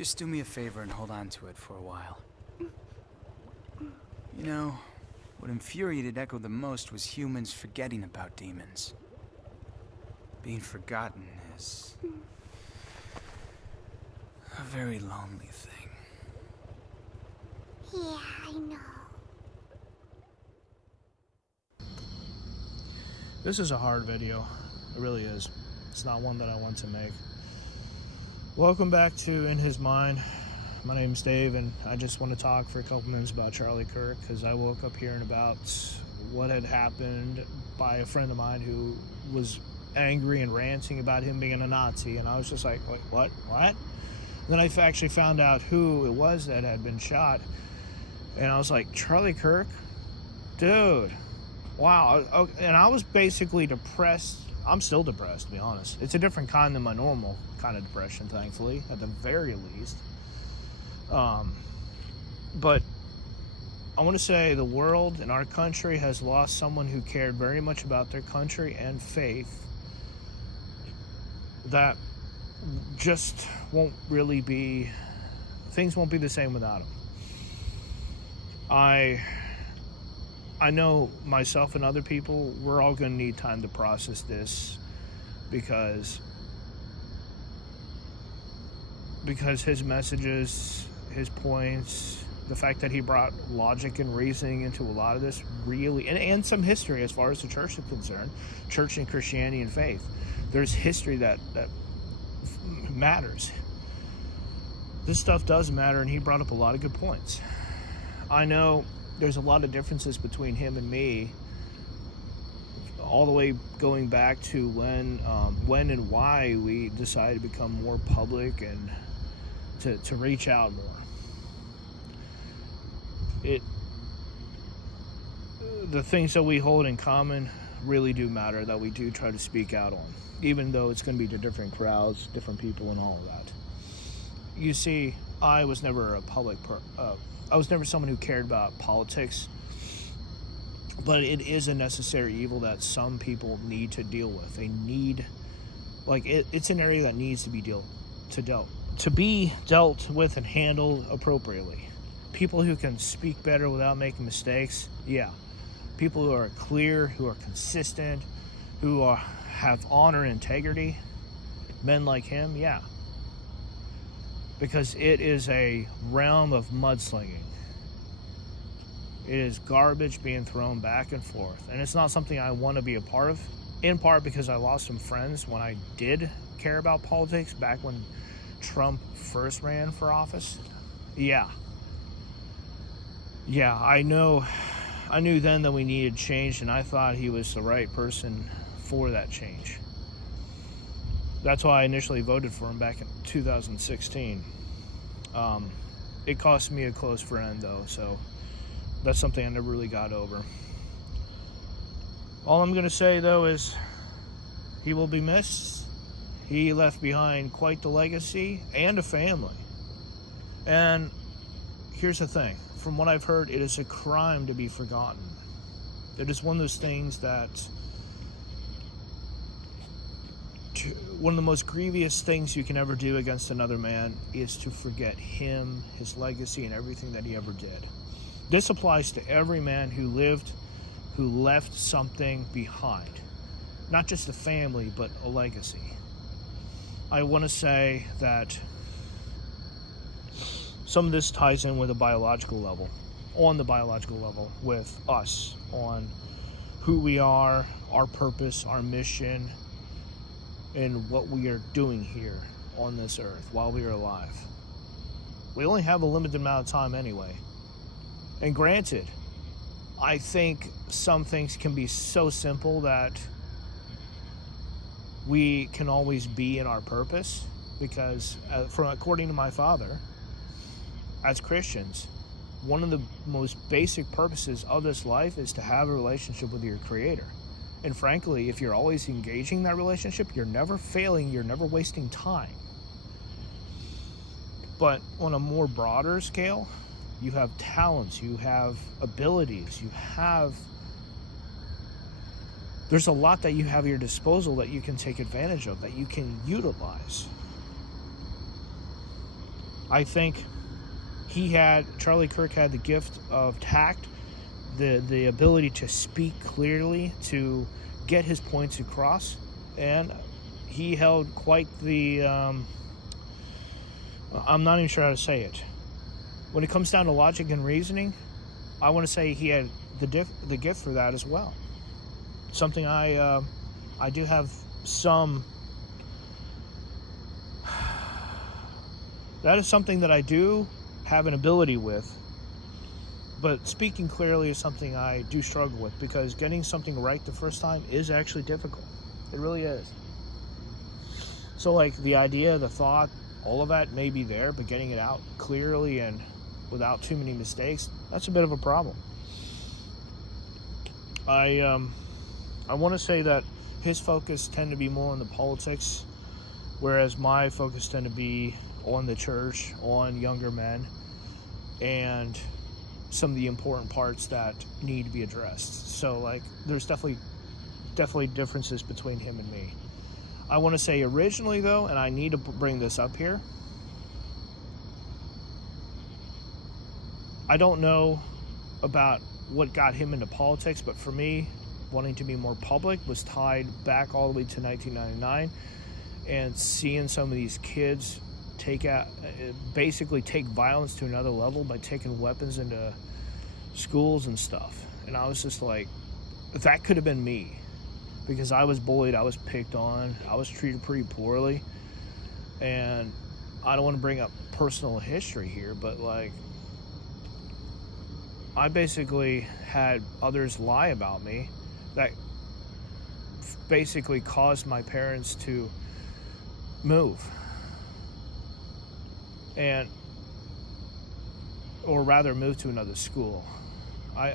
Just do me a favor and hold on to it for a while. You know, what infuriated Echo the most was humans forgetting about demons. Being forgotten is a very lonely thing. Yeah, I know. This is a hard video. It really is. It's not one that I want to make. Welcome back to In His Mind. My name's Dave, and I just want to talk for a couple minutes about Charlie Kirk, because I woke up hearing about what had happened by a friend of mine who was angry and ranting about him being a Nazi, and I was just like, wait, what? Then I actually found out who it was that had been shot, and I was like, Charlie Kirk? Dude. Wow. And I was basically depressed. I'm still depressed, to be honest. It's a different kind than my normal kind of depression, thankfully, at the very least. But I want to say the world and our country has lost someone who cared very much about their country and faith. That just won't really be... Things won't be the same without him. I know myself and other people, we're all going to need time to process this because his messages, his points, the fact that he brought logic and reasoning into a lot of this really, and some history as far as the church is concerned, church and Christianity and faith. There's history that matters. This stuff does matter, and he brought up a lot of good points. I know there's a lot of differences between him and me, all the way going back to when and why we decided to become more public and to reach out more. The things that we hold in common really do matter, that we do try to speak out on, even though it's going to be to different crowds, different people, and all of that. You see, I was never a I was never someone who cared about politics, but it is a necessary evil that some people need to deal with. They need, it's an area that needs to be dealt with and handled appropriately. People who can speak better without making mistakes, yeah. People who are clear, who are consistent, who have honor and integrity, men like him, yeah. Because it is a realm of mudslinging. It is garbage being thrown back and forth. And it's not something I want to be a part of, in part because I lost some friends when I did care about politics back when Trump first ran for office. Yeah, I knew then that we needed change, and I thought he was the right person for that change. That's why I initially voted for him back in 2016. It cost me a close friend, though, so that's something I never really got over. All I'm going to say, though, is he will be missed. He left behind quite the legacy and a family. And here's the thing. From what I've heard, it is a crime to be forgotten. It is one of those things that... One of the most grievous things you can ever do against another man is to forget him, his legacy, and everything that he ever did. This applies to every man who left something behind. Not just a family, but a legacy. I want to say that some of this ties in with on the biological level, with us, on who we are, our purpose, our mission, and what we are doing here on this earth while we are alive. We only have a limited amount of time anyway. And granted, I think some things can be so simple that we can always be in our purpose, because according to my father, as Christians, one of the most basic purposes of this life is to have a relationship with your Creator. And frankly, if you're always engaging that relationship, you're never failing, you're never wasting time. But on a more broader scale, you have talents, you have abilities, there's a lot that you have at your disposal that you can take advantage of, that you can utilize. I think Charlie Kirk had the gift of tact, the ability to speak clearly, to get his points across, and he held quite the, I'm not even sure how to say it. When it comes down to logic and reasoning, I want to say he had the gift for that as well. Something I do have some. That is something that I do have an ability with, but speaking clearly is something I do struggle with, because getting something right the first time is actually difficult. It really is. So like the idea, the thought, all of that may be there, but getting it out clearly and without too many mistakes, that's a bit of a problem. I want to say that his focus tend to be more on the politics, whereas my focus tend to be on the church, on younger men, and some of the important parts that need to be addressed. So like there's definitely differences between him and me. I want to say originally though, and I need to bring this up here, I don't know about what got him into politics, but for me, wanting to be more public was tied back all the way to 1999, and seeing some of these kids basically take violence to another level by taking weapons into schools and stuff. And I was just like, that could have been me, because I was bullied, I was picked on, I was treated pretty poorly. And I don't want to bring up personal history here, but like, I basically had others lie about me that basically caused my parents to move, or rather move to another school.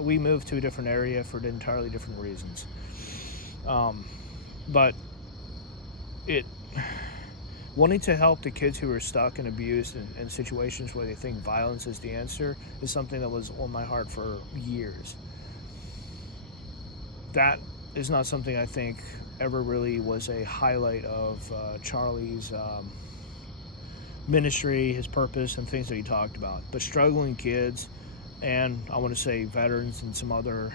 We moved to a different area for entirely different reasons. But wanting to help the kids who are stuck and abused in situations where they think violence is the answer is something that was on my heart for years. That is not something I think ever really was a highlight of Charlie's ministry, his purpose, and things that he talked about. But struggling kids, and I want to say veterans and some other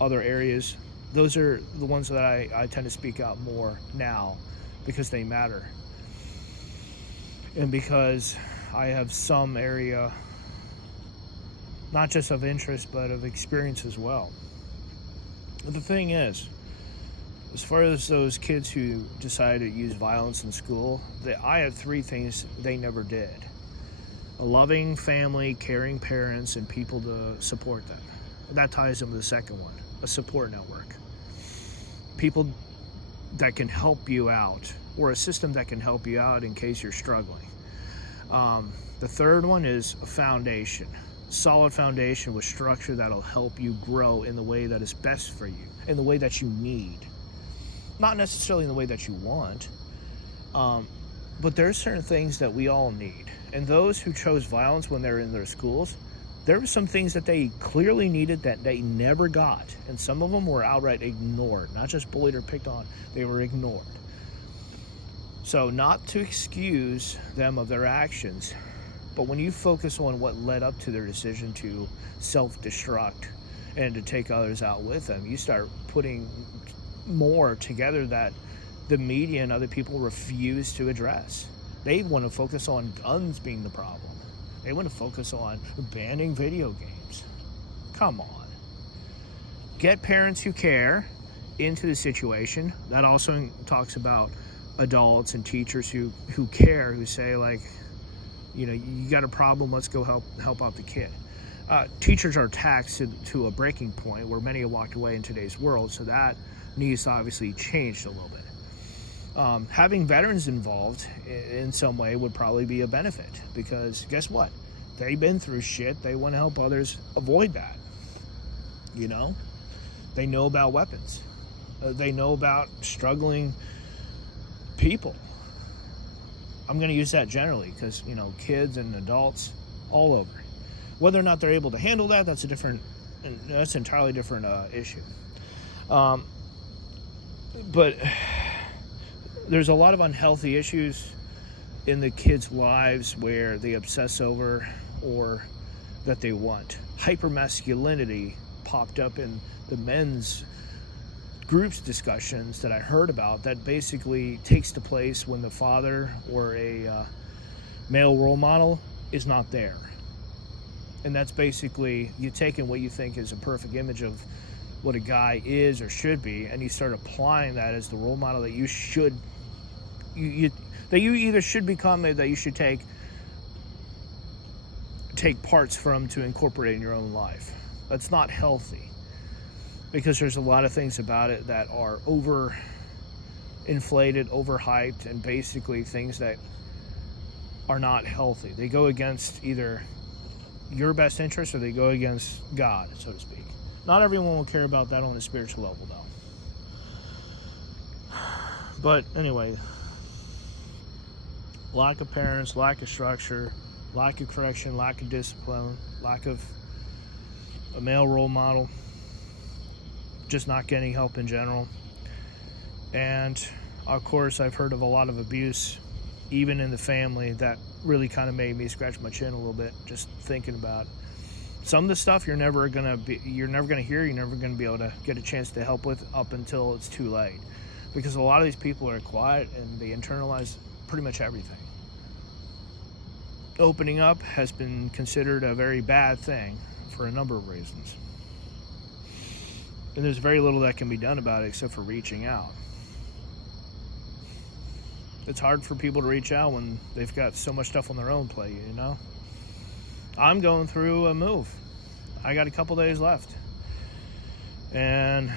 areas, those are the ones that I tend to speak out more now, because they matter. And because I have some area, not just of interest, but of experience as well. But the thing is, as far as those kids who decided to use violence in school, I have 3 things they never did. A loving family, caring parents, and people to support them. That ties into the second one, a support network. People that can help you out, or a system that can help you out in case you're struggling. The third one is a foundation. Solid foundation with structure that'll help you grow in the way that is best for you, in the way that you need. Not necessarily in the way that you want, but there are certain things that we all need. And those who chose violence when they're in their schools, there were some things that they clearly needed that they never got. And some of them were outright ignored, not just bullied or picked on, they were ignored. So not to excuse them of their actions, but when you focus on what led up to their decision to self-destruct and to take others out with them, you start putting more together that the media and other people refuse to address. They want to focus on guns being the problem. They want to focus on banning video games. Come on. Get parents who care into the situation. That also talks about adults and teachers who care, who say like, you know, you got a problem, let's go help out the kid. Teachers are taxed to a breaking point where many have walked away in today's world, so that needs to obviously change a little bit. Having veterans involved in some way would probably be a benefit, because guess what? They've been through shit. They want to help others avoid that. You know? They know about weapons. They know about struggling people. I'm going to use that generally because, you know, kids and adults all over. Whether or not they're able to handle that, that's an entirely different issue. But there's a lot of unhealthy issues in the kids' lives where they obsess over or that they want. Hypermasculinity popped up in the men's groups discussions that I heard about that basically takes the place when the father or a male role model is not there. And that's basically you taking what you think is a perfect image of what a guy is or should be, and you start applying that as the role model that you should that you either should become or that you should take parts from to incorporate in your own life. That's not healthy, because there's a lot of things about it that are over inflated, overhyped, and basically things that are not healthy. They go against either your best interest or they go against God, so to speak. Not everyone will care about that on a spiritual level, though. But anyway, lack of parents, lack of structure, lack of correction, lack of discipline, lack of a male role model, just not getting help in general. And of course, I've heard of a lot of abuse, even in the family, that really kind of made me scratch my chin a little bit just thinking about it. Some of the stuff you're never gonna hear, you're never gonna be able to get a chance to help with up until it's too late, because a lot of these people are quiet and they internalize pretty much everything. Opening up has been considered a very bad thing for a number of reasons, and there's very little that can be done about it except for reaching out. It's hard for people to reach out when they've got so much stuff on their own plate, you know? I'm going through a move. I got a couple days left. And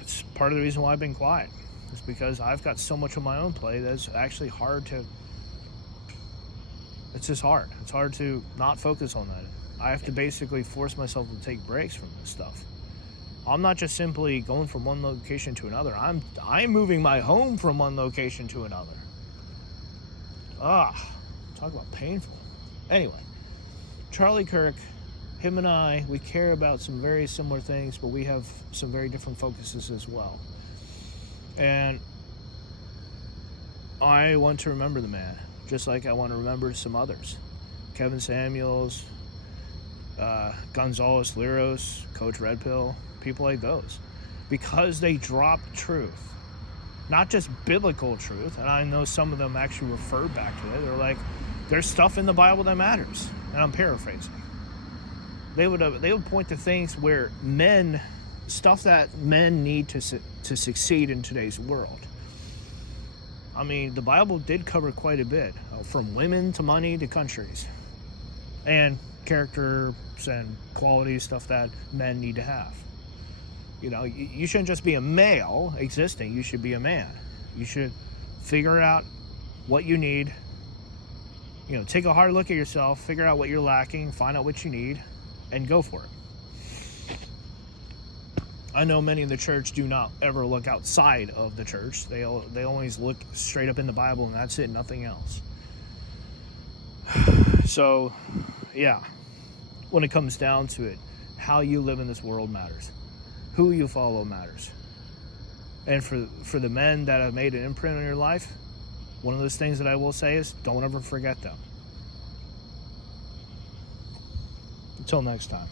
it's part of the reason why I've been quiet. It's because I've got so much on my own plate that it's actually hard to... It's just hard. It's hard to not focus on that. I have to basically force myself to take breaks from this stuff. I'm not just simply going from one location to another. I'm moving my home from one location to another. Talk about painful. Anyway, Charlie Kirk, him and I, we care about some very similar things, but we have some very different focuses as well. And I want to remember the man, just like I want to remember some others. Kevin Samuels, Gonzalo Lira, Coach Red Pill, people like those. Because they dropped truth. Not just biblical truth, and I know some of them actually refer back to it. They're like, there's stuff in the Bible that matters, and I'm paraphrasing. They would point to things where stuff that men need to succeed in today's world. I mean, the Bible did cover quite a bit, from women to money to countries, and characters and qualities, stuff that men need to have. You know, you shouldn't just be a male existing. You should be a man. You should figure out what you need. You know, take a hard look at yourself, figure out what you're lacking, find out what you need, and go for it. I know many in the church do not ever look outside of the church. They always look straight up in the Bible, and that's it, nothing else. So, yeah, when it comes down to it, how you live in this world matters. Who you follow matters. And for the men that have made an imprint on your life, one of those things that I will say is, don't ever forget them. Until next time.